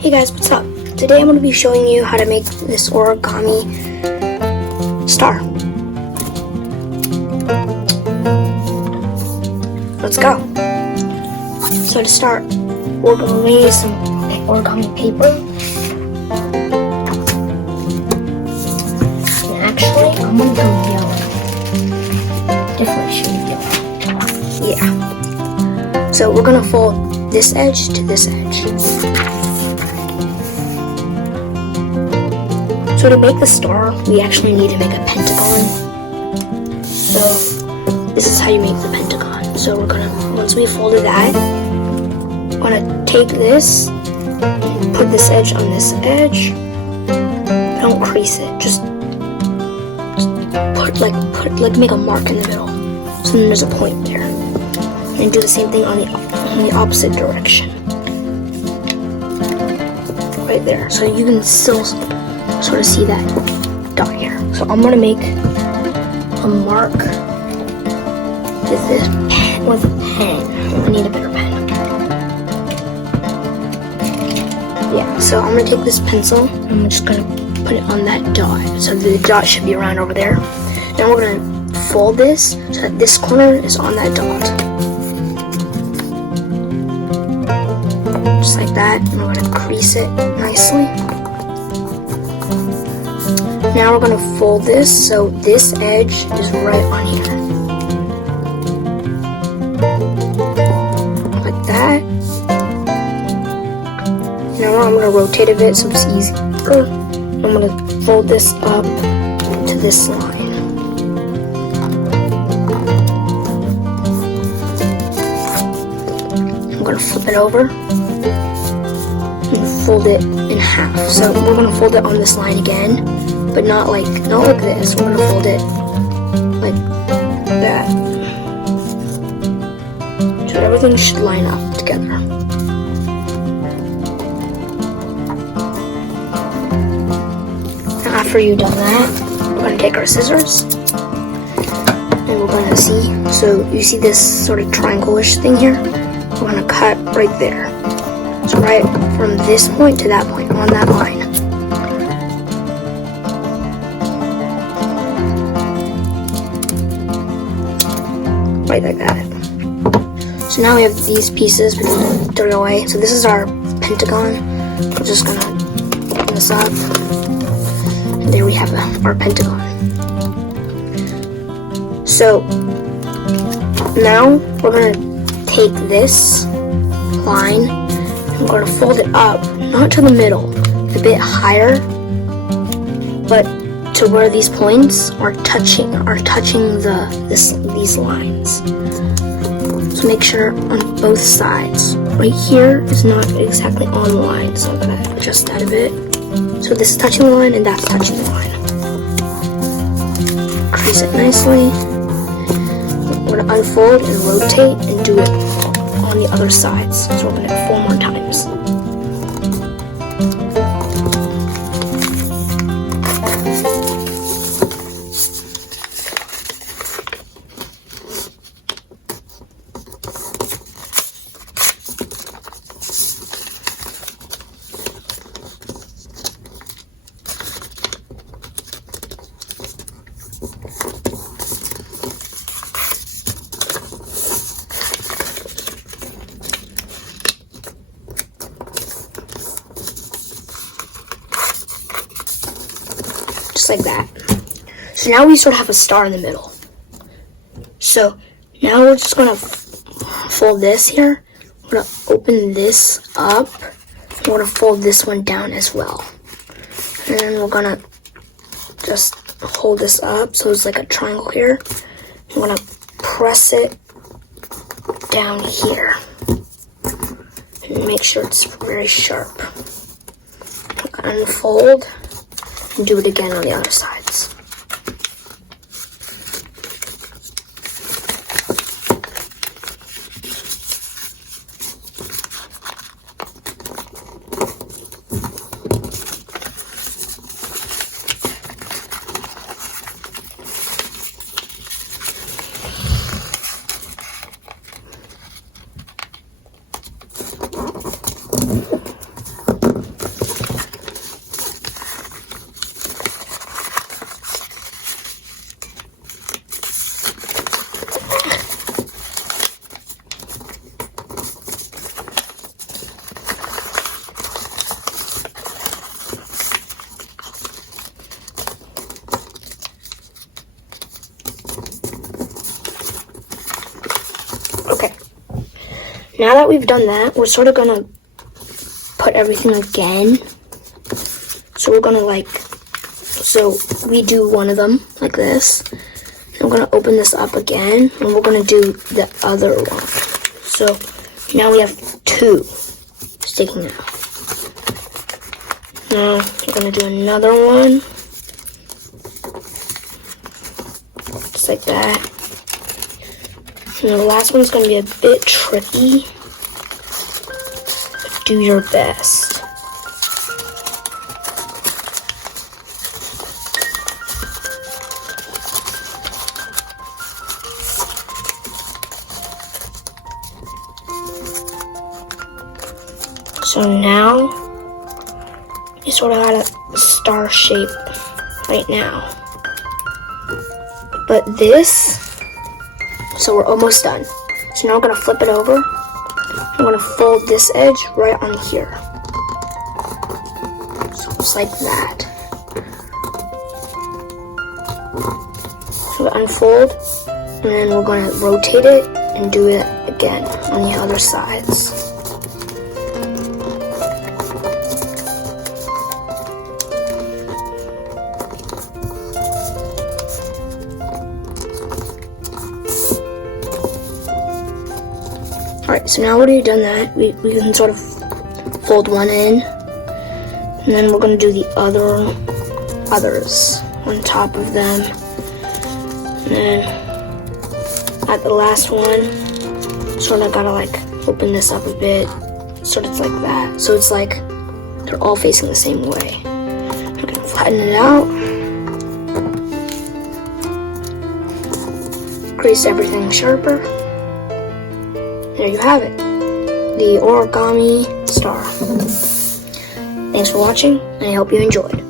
Hey guys, what's up? Today I'm going to be showing you how to make this origami star. Let's go. So to start, we're going to use some origami paper. And actually, I'm going to go yellow. Different shade of yellow. Yeah. So we're going to fold this edge to this edge. So to make the star, we actually need to make a pentagon. So this is how you make the pentagon. So we're gonna, once we folded that, we're gonna take this, and put this edge on this edge. Don't crease it, just make a mark in the middle. So then there's a point there. And do the same thing on the opposite direction. Right there. So you can still sort of see that dot here. So I'm gonna make a mark with a pen. I need a better pen. Yeah, so I'm gonna take this pencil and I'm just gonna put it on that dot. So the dot should be around over there. Now we're gonna fold this so that this corner is on that dot. Just like that, and we're gonna crease it nicely. Now we're going to fold this so this edge is right on here. Like that. Now I'm going to rotate a bit so it's easier. I'm going to fold this up to this line. I'm going to flip it over and fold it in half. So we're going to fold it on this line again. But not like this. We're gonna fold it like that. So everything should line up together. After you've done that, we're gonna take our scissors and we're gonna see. So you see this sort of triangle-ish thing here? We're gonna cut right there. So right from this point to that point on that line. Right like that. So now we have these pieces we can throw it away. So this is our pentagon. We're just gonna open this up. And there we have our pentagon. So now we're gonna take this line and we're gonna fold it up, not to the middle, a bit higher, but to where these points are touching these lines. So make sure on both sides. Right here is not exactly on the line, so I'm gonna adjust that a bit. So this is touching the line and that's touching the line. Crease it nicely. We're gonna unfold and rotate and do it on the other sides. So we're gonna do it 4 more times. Just like that. So now we sort of have a star in the middle. So now we're just gonna fold this here. We're gonna open this up. We're gonna fold this one down as well. And then we're gonna just hold this up so it's like a triangle here. We're gonna press it down here. And make sure it's very sharp. Unfold. And do it again on the other sides. now that we've done that, we're sort of gonna put everything again. So we're gonna so we do one of them like this. And we're gonna open this up again, and we're gonna do the other one. So now we have 2 sticking out. Now we're gonna do another one, just like that. And the last one's gonna be a bit tricky, but do your best. So now, you sort of got a star shape right now. But this, so we're almost done. So now we're gonna flip it over. I'm gonna fold this edge right on here. So just like that. So we unfold, and then we're gonna rotate it and do it again on the other sides. Alright, so now that we've done that, we can sort of fold one in, and then we're going to do the others on top of them, and then at the last one, sort of gotta open this up a bit, sort of like that, so it's like they're all facing the same way. We're going to flatten it out, crease everything sharper. There you have it, the Origami Star. Thanks for watching, and I hope you enjoyed.